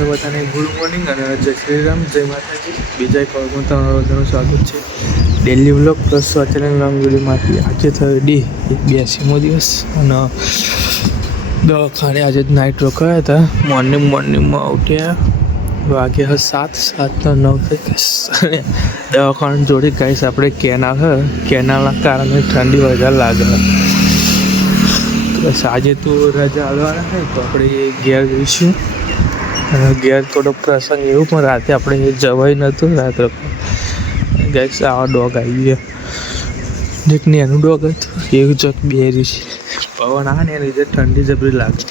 બધાને good morning અને જય શ્રી રામ, જય માતાજી. બીજા એક વખત તમારું બધાનું સ્વાગત છે ડેલી વ્લોગ પ્લસ ચેનલ નામ વિડીયોમાંથી. આજે થયો ડે 82મો દિવસ અને દવાખાને આજે નાઇટ રોકાયા હતા. મોર્નિંગમાં ઉઠ્યા વાગ્યા 7:09 થઈ અને દવાખાના જોડે ગાઈસ આપણે કેનાલના કારણે ઠંડી વધારે લાગે. બસ આજે તો રજા આલવાના છે તો આપણે ઘેર જઈશું. ઘેર થોડો પ્રસંગ એવું પણ રાતે આપણે જવાય નહોતું. રાત્રે ગાઈસ આવા ડોગ આવી ગયા. જેક એનું ડોગ હતું એવું ચક બેરી છે. પવન આવે ને એની લીધે ઠંડી જબરી લાગે.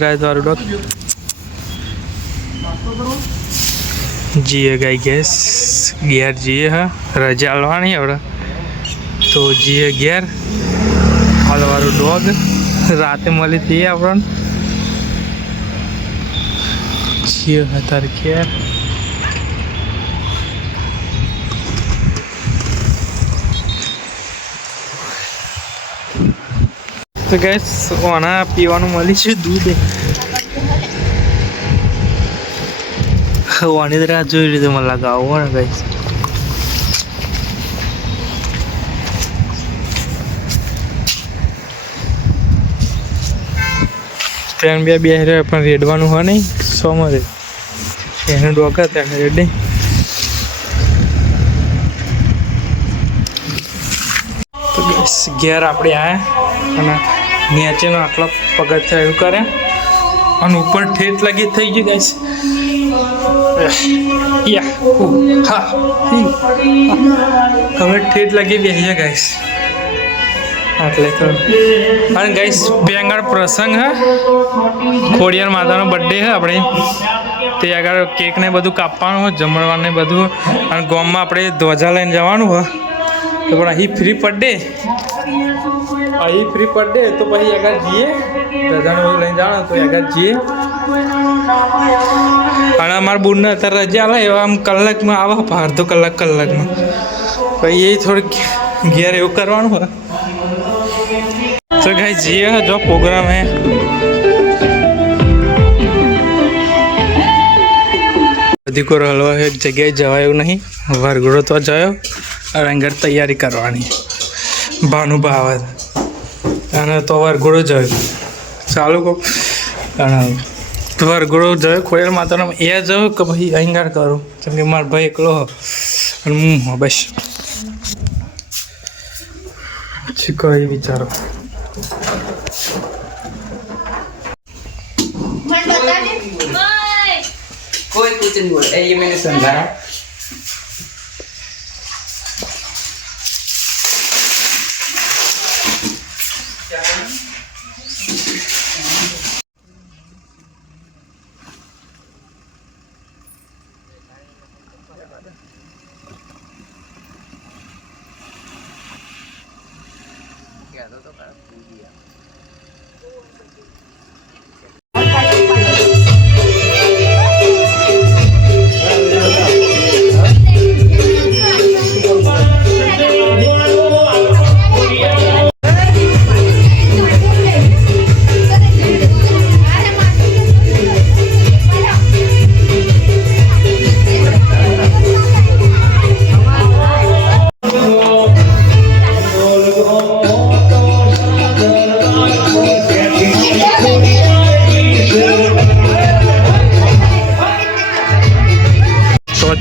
रात वाला डॉग जिए गाय गैस गेर जिए है रजा अलवानी है तो जिए गेर हाल वाला डॉग रात मली थी अपन जिए है तार गेर तो गैस ओना पीवानुं मळी छे दूध ओनी राह जोई रीते મને લાગે આવો ને ગैस ટ્રેન બે રે પણ રેડવાનું હોય નહીં સોમરે એને ડોકા ત્યાં રેડે. તો ગैस ઘેર આપણે આયા અને નીચેનો આટલો પગથિયા એવું કરે અને ઉપર ઠેઠ લગી થઈ ગઈ ગાઈસ. હા હવે ઠેઠ લગી બેસીએ ગાઈસ. એટલે તો અને ગાઈસ બેંગણ પ્રસંગ હે ખોડિયાર માતાનો બર્થડે હે આપણે તે આગળ કેક ને બધું કાપવાનું હોય જમણવાનું ને બધું અને ગામમાં આપણે ધ્વજા લઈને જવાનું હોય તો પણ અહીં ફ્રી બર્થડે તો પછી આગળ જઈએ રજાનું બધું લઈને જવાનું તો આગળ જઈએ. અને અમારા બુનને અત્યારે રજા આવે એવા આમ કલાકમાં આવે અડધો કલાકમાં પછી એ થોડીક ઘેર એવું કરવાનું હોય તો ગાઈ જઈએ જો પ્રોગ્રામ હે. બધી કોઈ હલવા એક જગ્યાએ જવાય એવું નહીં. વરઘોડો તો જયો અને આગળ તૈયારી કરવાની ભાનુભા આવે અને તો વરઘોડો જયો ચાલુ કહું અને વરઘોડો જયો ખોડિયાર માતાનો એ જયો કે ભાઈ અહીંગાર કરું કેમ કે મારો ભાઈ એકલો અને હું બસ પછી કઈ વિચારો कोई कुछ नहीं बोला ये मैंने समझा.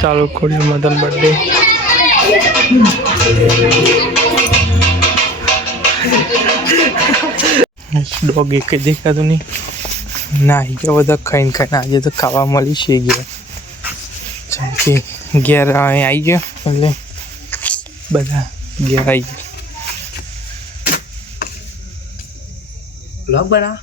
ચાલો ખોડિયાર માતાનો બર્થડે ડોગ એક જ દેખાતું નહીં ના ગયા બધા ખાઈને આજે તો ખાવા મળી છે ગયા જેમ કે ઘેર આવી ગયા એટલે બધા ઘેર આવી ગયા. બ્લોગ બના